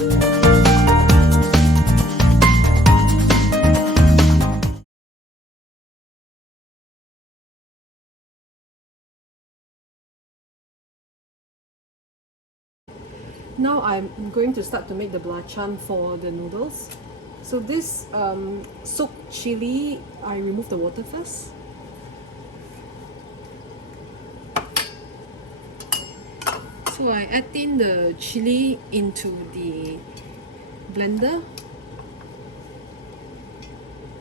Now I'm going to start to make the belacan for the noodles. So this soaked chili, I remove the water first. So I add in the chili into the blender.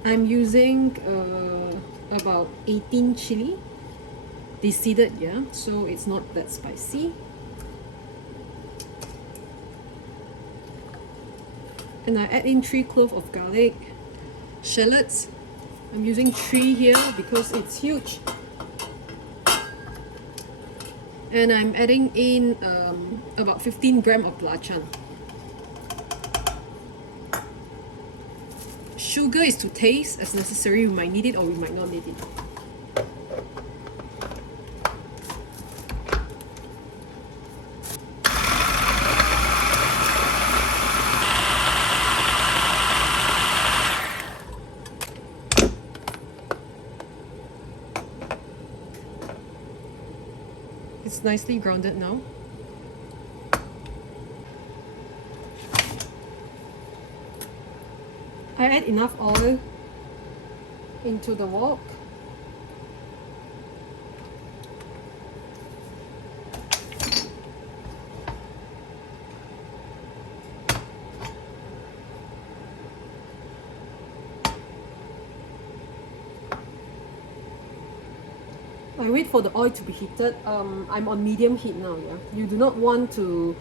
I'm using about 18 chili, deseeded, yeah, so it's not that spicy. And I add in 3 cloves of garlic, shallots. I'm using 3 here because it's huge. And I'm adding in about 15 grams of belacan. Sugar is to taste as necessary. We might need it or we might not need it. It's nicely grounded now. I add enough oil into the wok. I wait for the oil to be heated. I'm on medium heat now. Yeah, you do not want to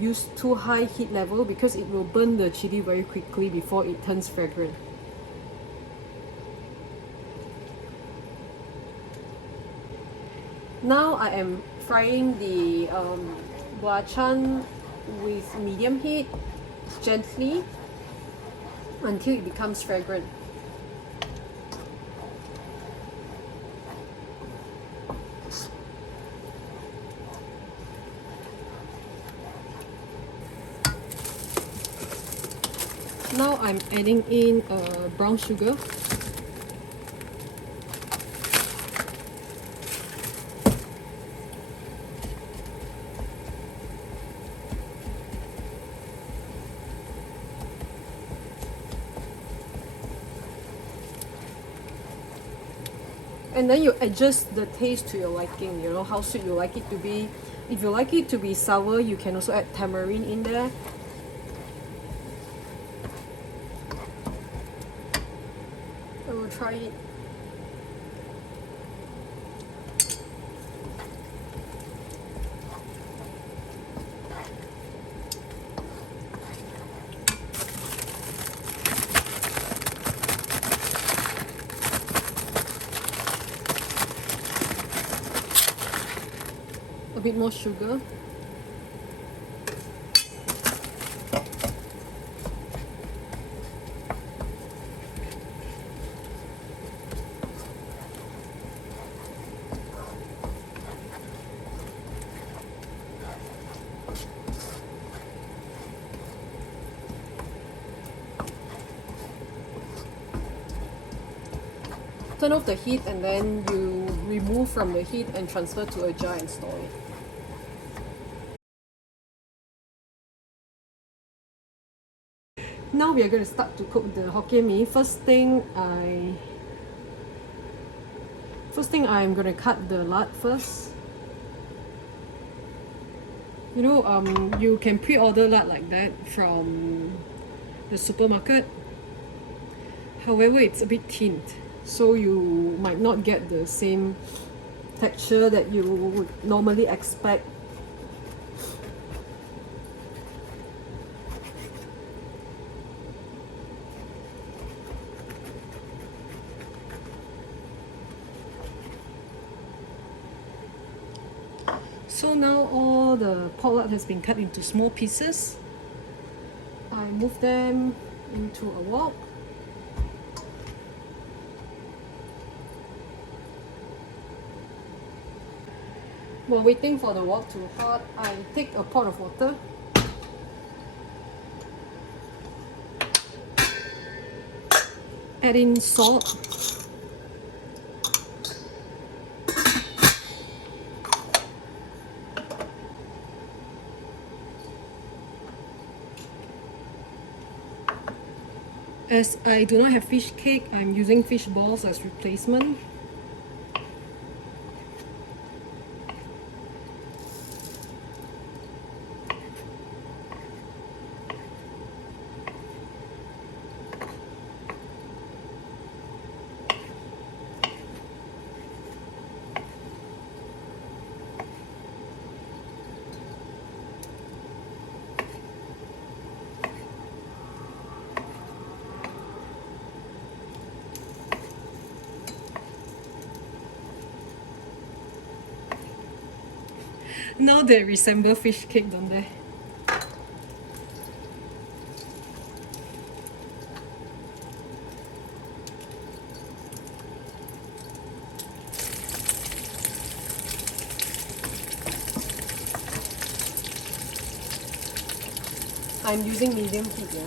use too high heat level because it will burn the chili very quickly before it turns fragrant. Now I am frying the belacan with medium heat gently until it becomes fragrant. Now I'm adding in brown sugar. And then you adjust the taste to your liking, you know, how sweet you like it to be. If you like it to be sour, you can also add tamarind in there. I will try it. A bit more sugar. Turn off the heat and then you remove from the heat and transfer to a jar and store it. Now we are going to start to cook the Hokkien Mee. First thing I'm going to cut the lard first. You know, you can pre-order lard like that from the supermarket. However, it's a bit thin, so you might not get the same texture that you would normally expect. So now all the pork lard has been cut into small pieces. I move them into a wok. While waiting for the wok to hot, I take a pot of water. Add in salt. As I do not have fish cake, I'm using fish balls as replacement. Now they resemble fish cake, don't they? I'm using medium heat, yeah.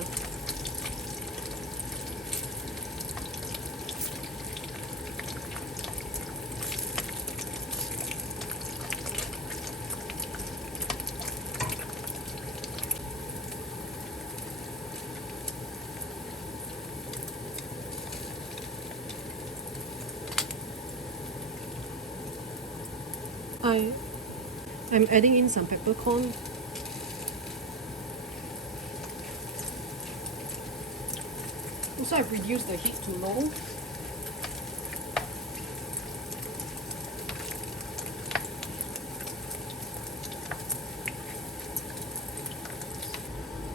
I'm adding in some peppercorn. Also, I've reduced the heat to low.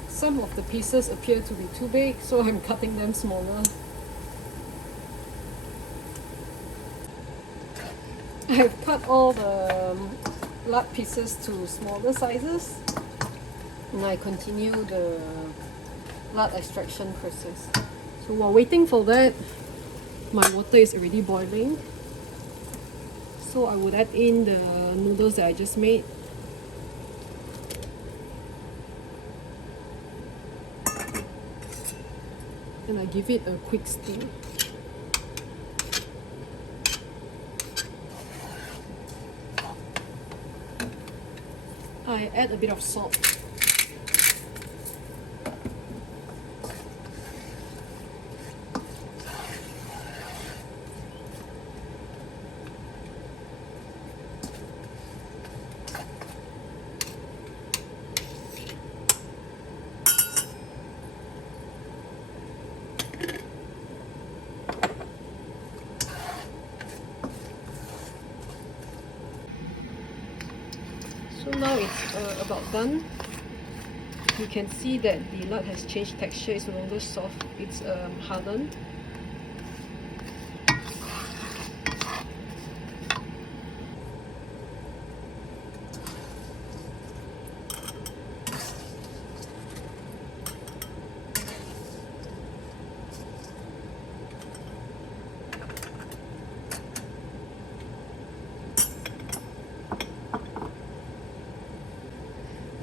Some of the pieces appear to be too big, so I'm cutting them smaller. I've cut all the lard pieces to smaller sizes, and I continue the lard extraction process. So while waiting for that, my water is already boiling. So I would add in the noodles that I just made. And I give it a quick stir. I add a bit of salt. So now it's about done. You can see that the lard has changed texture. It's no longer soft, it's hardened.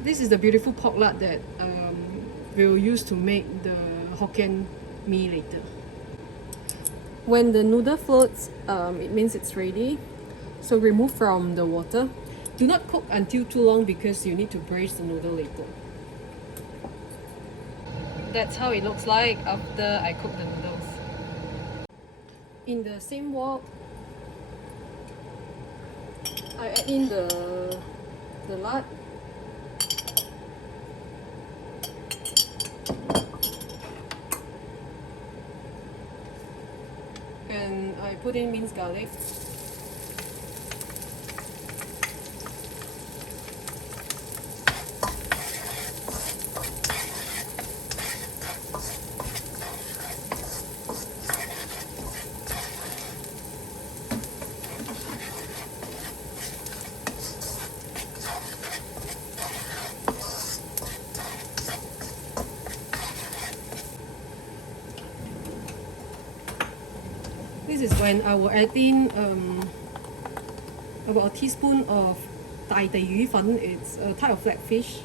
This is the beautiful pork lard that we'll use to make the Hokkien mee later. When the noodle floats, it means it's ready. So remove from the water. Do not cook until too long because you need to braise the noodle later. That's how it looks like after I cook the noodles. In the same wok, I add in the lard. And I put in minced garlic. This is when I will add in about a teaspoon of Dai Dei Yu Fen. It's a type of flatfish.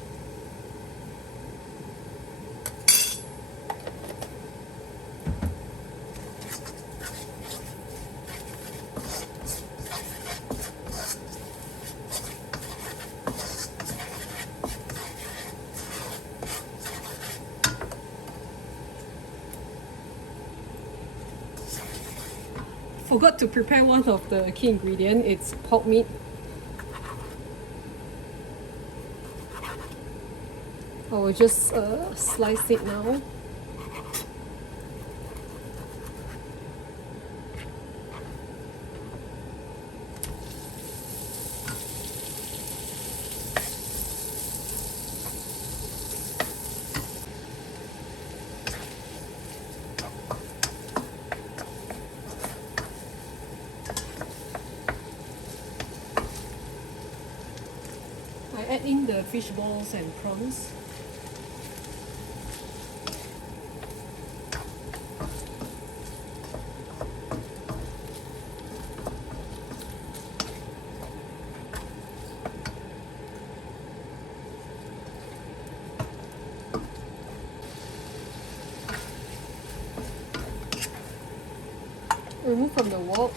forgot to prepare one of the key ingredient. It's pork meat. I will just slice it now. I add in the fish balls and prawns. Remove from the wok.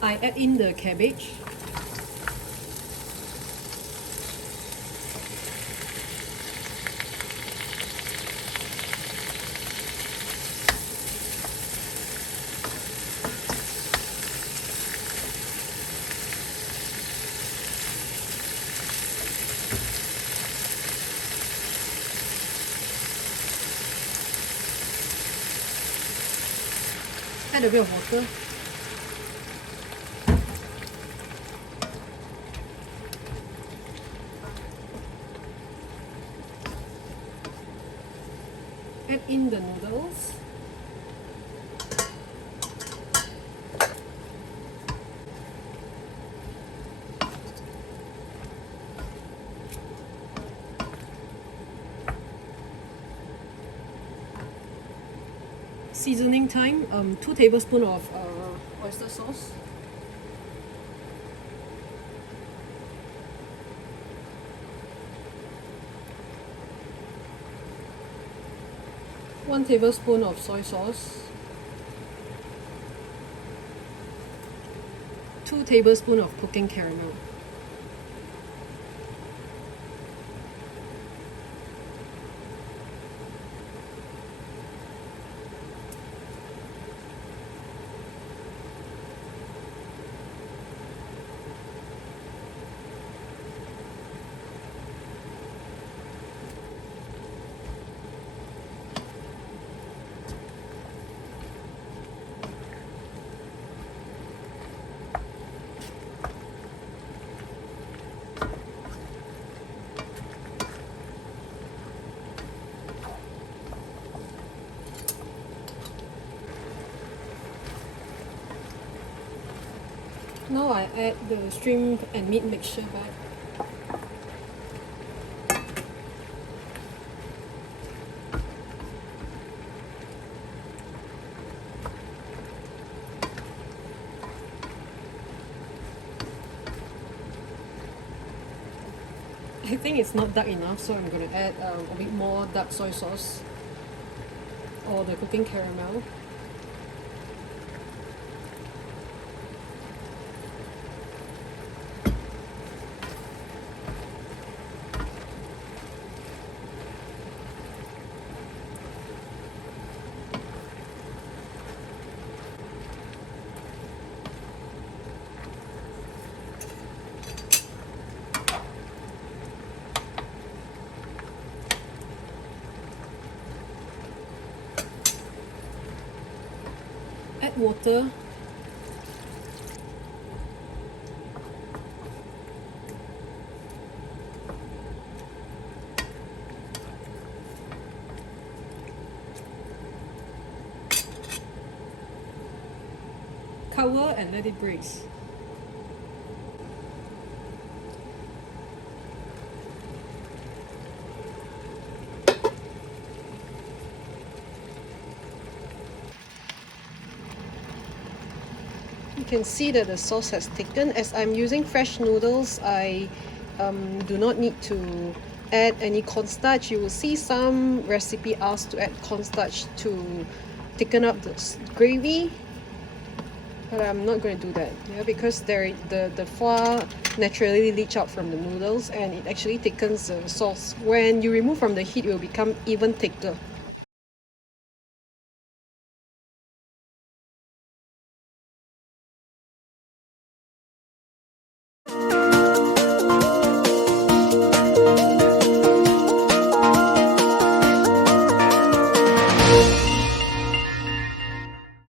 I add in the cabbage. Add a bit of water. Add in the noodles. Seasoning time, 2 tablespoons of oyster sauce. One tablespoon of soy sauce. 2 tablespoons of cooking caramel. Now I add the shrimp and meat mixture back. I think it's not dark enough, so I'm going to add a bit more dark soy sauce or the cooking caramel. Add water. Cover and let it braise. You can see that the sauce has thickened. As I'm using fresh noodles, I do not need to add any cornstarch. You will see some recipe asked to add cornstarch to thicken up the gravy, but I'm not going to do that, yeah, because the flour naturally leach out from the noodles and it actually thickens the sauce. When you remove from the heat, it will become even thicker.